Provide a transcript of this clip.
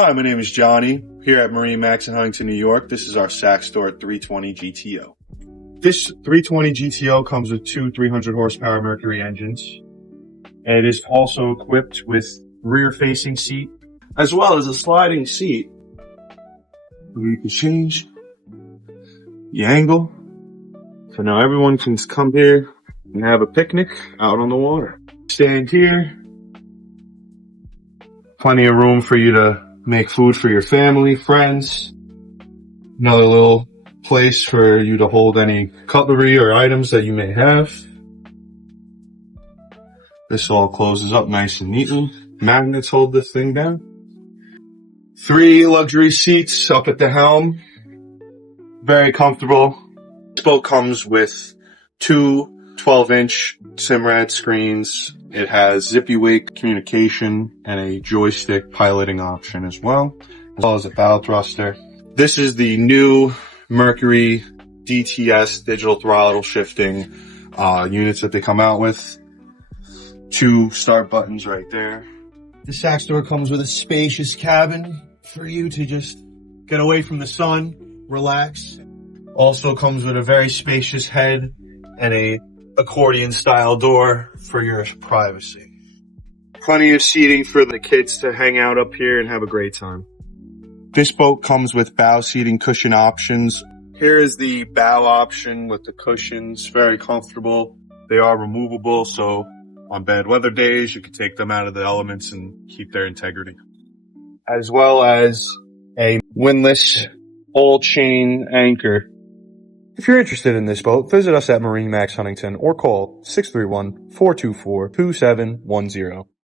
Hi, my name is Johnny, here at MarineMax Huntington, New York. This is our Saxdor 320 GTO. This 320 GTO comes with two 300 horsepower Mercury engines. And it is also equipped with rear-facing seat, as well as a sliding seat where you can change the angle. So now everyone can come here and have a picnic out on the water. Stand here. Plenty of room for you to make food for your family, friends. Another little place for you to hold any cutlery or items that you may have. This all closes up nice and neatly. Magnets hold this thing down. 3 luxury seats up at the helm. Very comfortable. This boat comes with 2 12-inch Simrad screens. It has zippy wake communication and a joystick piloting option as well as a bow thruster. This is the new Mercury DTS digital throttle shifting units that they come out with. 2 start buttons right there. The Saxdor comes with a spacious cabin for you to just get away from the sun, relax. Also comes with a very spacious head and a accordion style door for your privacy. Plenty of seating for the kids to hang out up here and have a great time. This boat comes with bow seating cushion options. Here is the bow option with the cushions, very comfortable. They are removable, so on bad weather days, you can take them out of the elements and keep their integrity. As well as a windlass all chain anchor. If you're interested in this boat, visit us at MarineMax Huntington or call 631-424-2710.